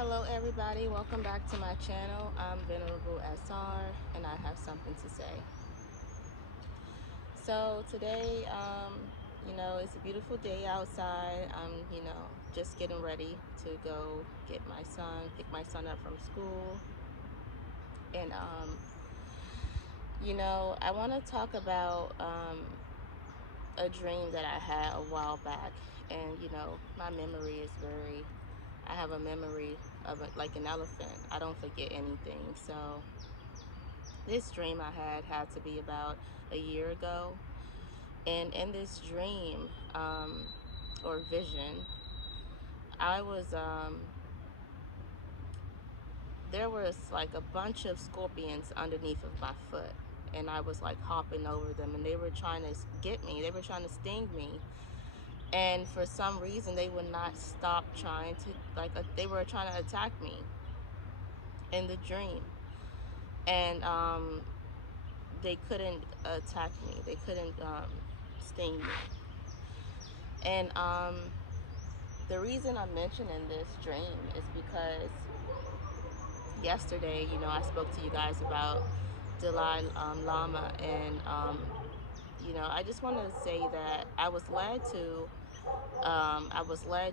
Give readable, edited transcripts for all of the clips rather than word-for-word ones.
Hello everybody, welcome back to my channel. I'm Venerable SR and I have something to say. So today, it's a beautiful day outside. I'm, just getting ready to go get my son, pick my son up from school. And, I want to talk about a dream that I had a while back. And, my memory is I have a memory of it like an elephant. I don't forget anything. So this dream I had to be about a year ago. And in this dream, or vision, I was, there was like a bunch of scorpions underneath of my foot. And I was like hopping over them and they were trying to get me. They were trying to sting me. And for some reason, they would not stop trying to, they were trying to attack me in the dream. And they couldn't attack me. They couldn't sting me. And the reason I'm mentioning this dream is because yesterday, I spoke to you guys about Dalai Lama, and I just want to say that I was led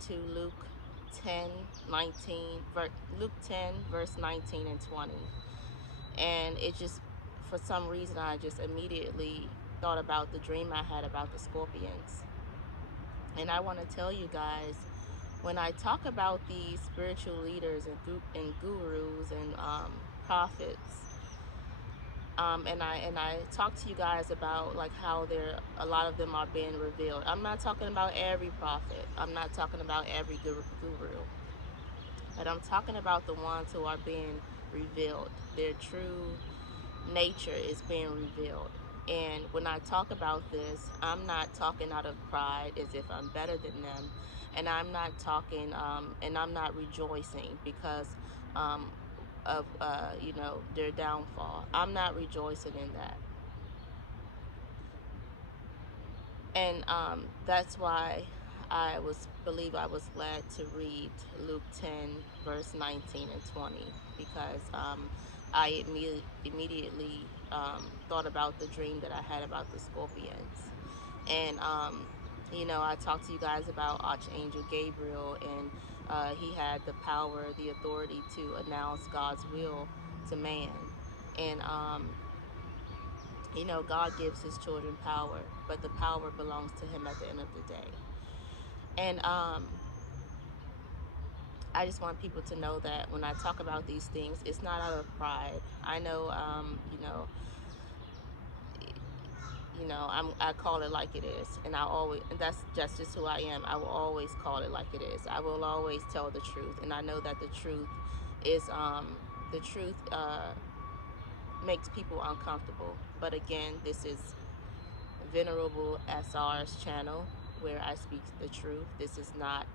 to Luke 10, 19, Luke 10, verse 19 and 20, and it just, for some reason, I just immediately thought about the dream I had about the scorpions. And I want to tell you guys, when I talk about these spiritual leaders and gurus and prophets, and I talk to you guys about like how a lot of them are being revealed. I'm not talking about every prophet. I'm not talking about every guru, but I'm talking about the ones who are being revealed. Their true nature is being revealed. And when I talk about this, I'm not talking out of pride as if I'm better than them. And I'm not talking, and I'm not rejoicing because um, of, their downfall. I'm not rejoicing in that. And that's why believe I was led to read Luke 10, verse 19 and 20, because I immediately thought about the dream that I had about the scorpions. And, I talked to you guys about Archangel Gabriel, and he had the power, the authority to announce God's will to man. And, God gives his children power, but the power belongs to him at the end of the day. And I just want people to know that when I talk about these things, it's not out of pride. I know, I call it like it is, and and that's just who I am. I will always call it like it is. I will always tell the truth, and I know that the truth is, the truth makes people uncomfortable. But again, this is Venerable SR's channel where I speak the truth. This is not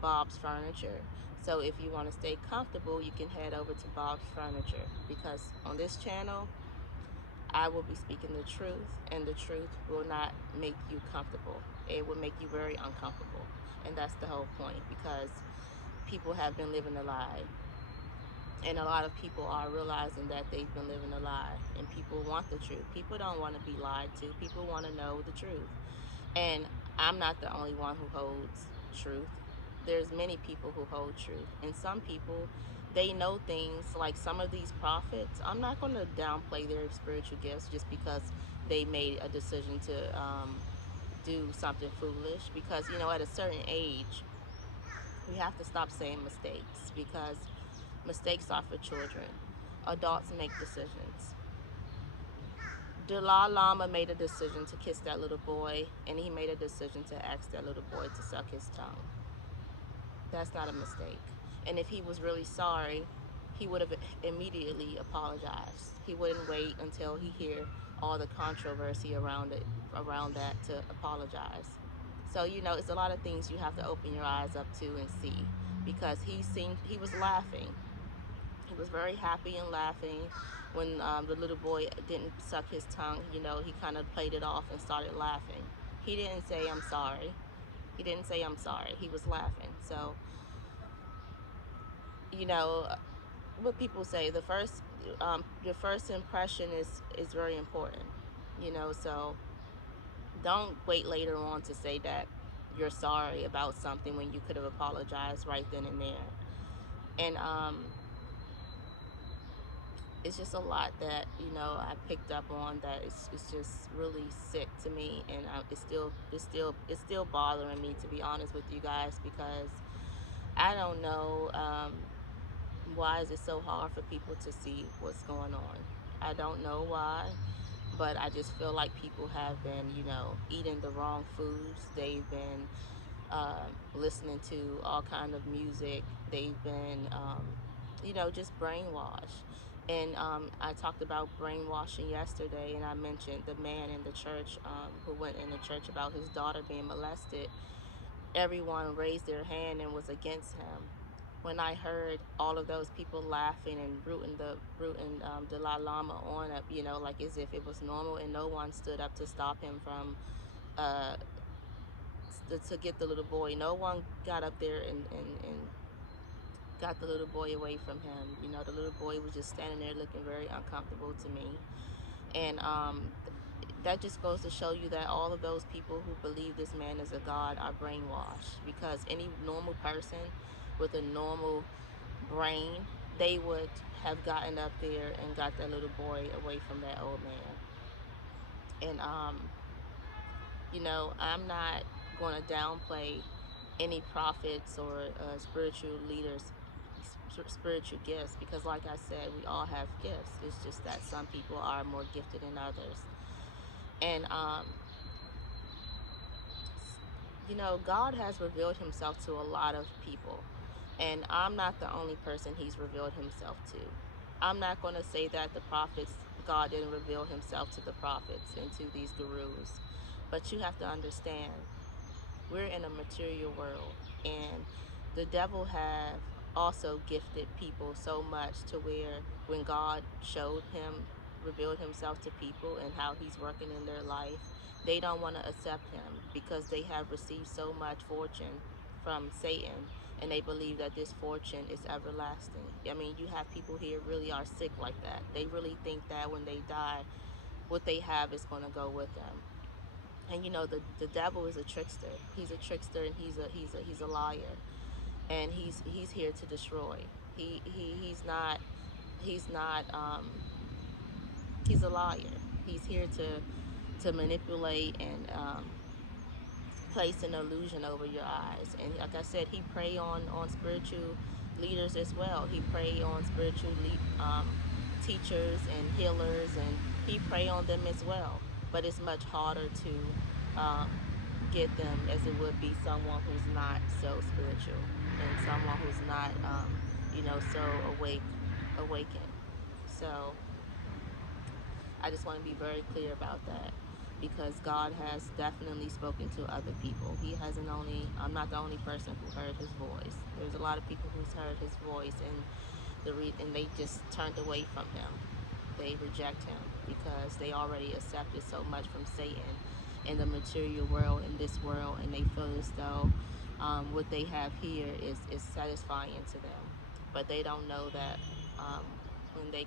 Bob's Furniture. So if you want to stay comfortable, you can head over to Bob's Furniture, because on this channel, I will be speaking the truth, and the truth will not make you comfortable. It will make you very uncomfortable. And that's the whole point, because people have been living a lie. And a lot of people are realizing that they've been living a lie, and people want the truth. People don't want to be lied to. People want to know the truth. And I'm not the only one who holds truth. There's many people who hold truth. And some people, they know things like some of these prophets. I'm not going to downplay their spiritual gifts just because they made a decision to do something foolish. Because, at a certain age, we have to stop saying mistakes, because mistakes are for children. Adults make decisions. Dalai Lama made a decision to kiss that little boy, and he made a decision to ask that little boy to suck his tongue. That's not a mistake. And if he was really sorry, he would have immediately apologized. He wouldn't wait until he hear all the controversy around that to apologize. So, it's a lot of things you have to open your eyes up to and see, because he was laughing. He was very happy and laughing when the little boy didn't suck his tongue. He kind of played it off and started laughing. He didn't say, "I'm sorry." He didn't say, "I'm sorry." He was laughing. So, you know, what people say, your first impression is very important, you know. So don't wait later on to say that you're sorry about something when you could have apologized right then and there. And it's just a lot that, you know, I picked up on that it's just really sick to me, and it's still bothering me, to be honest with you guys, because I don't know, why is it so hard for people to see what's going on. I don't know why, but I just feel like people have been, you know, eating the wrong foods. They've been listening to all kind of music. They've been, you know, just brainwashed. And I talked about brainwashing yesterday, and I mentioned the man in the church, who went in the church about his daughter being molested. Everyone raised their hand and was against him. When I heard all of those people laughing and rooting Dalai Lama on up, you know, like as if it was normal, and no one stood up to stop him from uh, to get the little boy. No one got up there and got the little boy away from him. You know, the little boy was just standing there looking very uncomfortable to me. And that just goes to show you that all of those people who believe this man is a god are brainwashed, because any normal person with a normal brain, they would have gotten up there and got that little boy away from that old man. And you know, I'm not going to downplay any prophets or spiritual leaders spiritual gifts, because like I said, we all have gifts. It's just that some people are more gifted than others. And you know, God has revealed himself to a lot of people, and I'm not the only person he's revealed himself to. I'm not going to say that the prophets, God didn't reveal himself to the prophets and to these gurus, but you have to understand, we're in a material world, and the devil have also gifted people so much to where when God showed him, revealed himself to people and how he's working in their life, they don't want to accept him because they have received so much fortune from Satan, and they believe that this fortune is everlasting. I mean, you have people here really are sick like that. They really think that when they die, what they have is going to go with them. And you know, the devil is a trickster. He's a trickster, and he's a liar, and he's here to destroy. He's not he's a liar. He's here to manipulate and place an illusion over your eyes. And like I said, he prey on spiritual leaders as well. He prey on teachers and healers, and he prey on them as well. But it's much harder to get them as it would be someone who's not so spiritual, and someone who's not, you know, so awakened. So I just want to be very clear about that, because God has definitely spoken to other people. He hasn't only, I'm not the only person who heard his voice. There's a lot of people who's heard his voice, and and they just turned away from him. They reject him because they already accepted so much from Satan in the material world, in this world, and they feel as though what they have here is satisfying to them. But they don't know that um, when they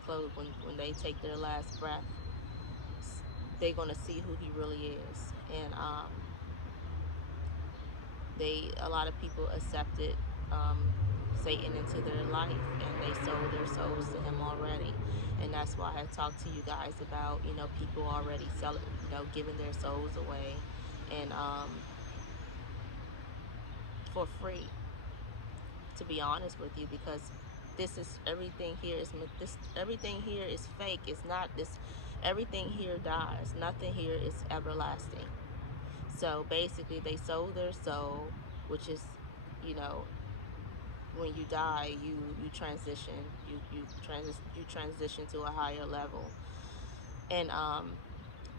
take their last breath, they're gonna see who he really is. And a lot of people accepted um, Satan into their life, and they sold their souls to him already. And that's why I talked to you guys about, you know, people already selling, you know, giving their souls away, and for free. To be honest with you, because this is everything here is this everything here is fake. It's not this. Everything here dies. Nothing here is everlasting. So basically, they sold their soul, which is, you know, when you die, you transition, you transition to a higher level, and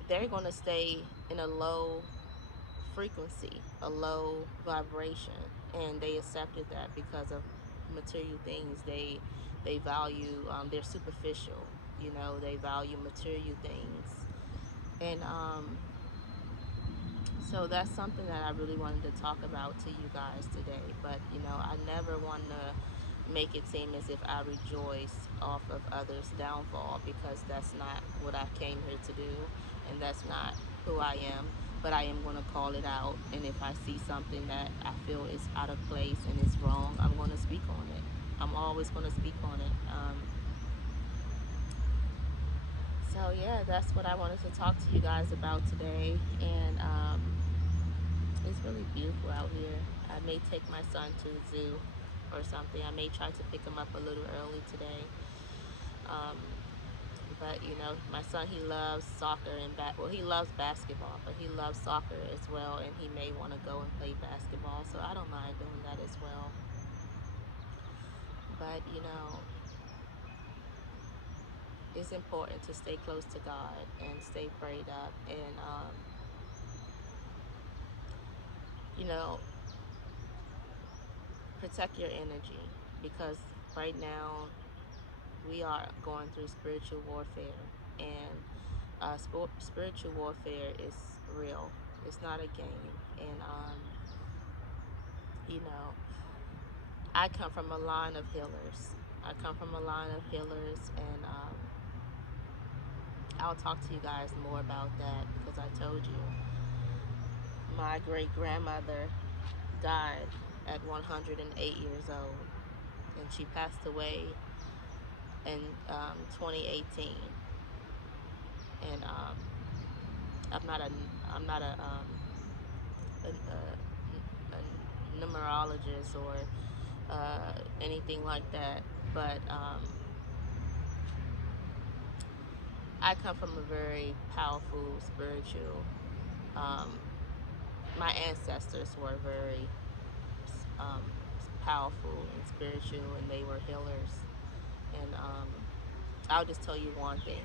they're gonna stay in a low frequency, a low vibration, and they accepted that because of material things. They value, they're superficial, you know, they value material things, and so that's something that I really wanted to talk about to you guys today. But you know, I never want to make it seem as if I rejoice off of others' downfall, because that's not what I came here to do, and that's not who I am. But I am going to call it out, and if I see something that I feel is out of place and is wrong, I'm going to speak on it. I'm always going to speak on it. So yeah, that's what I wanted to talk to you guys about today, and it's really beautiful out here. I may take my son to the zoo or something. I may try to pick him up a little early today. Um, but you know, my son, he loves soccer and well, he loves basketball, but he loves soccer as well, and he may want to go and play basketball. So I don't mind doing that as well. But you know, it's important to stay close to God and stay prayed up, and you know, protect your energy, because right now we are going through spiritual warfare, and spiritual warfare is real. It's not a game. And you know, I come from a line of healers. I come from a line of healers, and I'll talk to you guys more about that, because I told you my great grandmother died at 108 years old, and she passed away in 2018. And I'm not a I'm not a numerologist or anything like that, but I come from a very powerful spiritual. Um, my ancestors were very um, powerful and spiritual, and they were healers. And I'll just tell you one thing: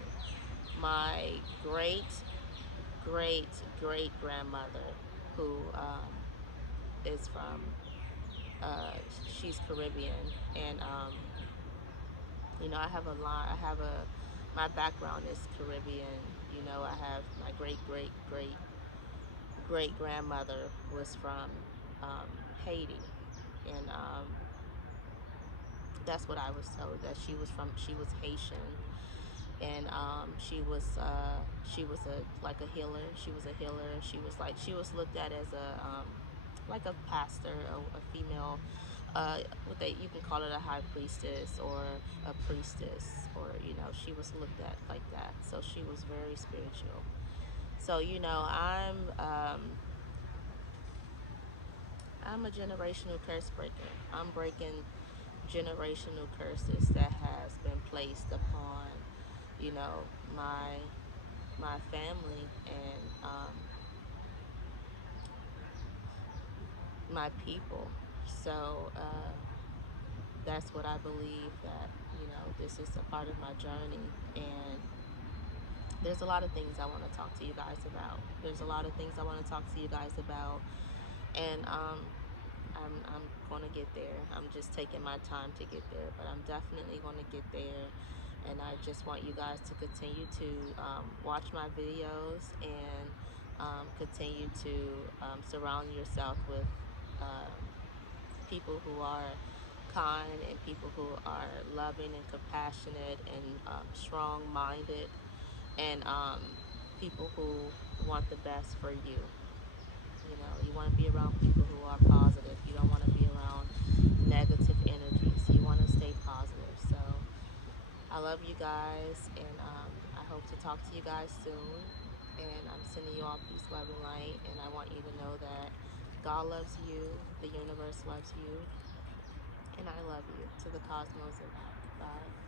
my great great great grandmother, who is from uh, she's Caribbean, and you know, I have a line. I have a my background is Caribbean. You know, I have my great great great great grandmother was from um, Haiti, and that's what I was told, that she was from. She was Haitian, and she was a like a healer. She was a healer. She was looked at as a like a pastor, a female. What they you can call it, a high priestess or a priestess, or you know, she was looked at like that. So she was very spiritual. So you know, I'm a generational curse breaker. I'm breaking generational curses that has been placed upon, you know, my family, and my people. So that's what I believe, that you know, this is a part of my journey, and there's a lot of things I want to talk to you guys about. There's a lot of things I want to talk to you guys about, and I'm going to get there. I'm just taking my time to get there, but I'm definitely going to get there. And I just want you guys to continue to watch my videos, and continue to surround yourself with um, people who are kind, and people who are loving and compassionate, and strong-minded, and people who want the best for you. You know, you want to be around people who are positive. You don't want to be around negative energies. You want to stay positive. So I love you guys, and I hope to talk to you guys soon. And I'm sending you all peace, love, and light. And I want you to know that God loves you, the universe loves you, and I love you, to the cosmos and back. Bye.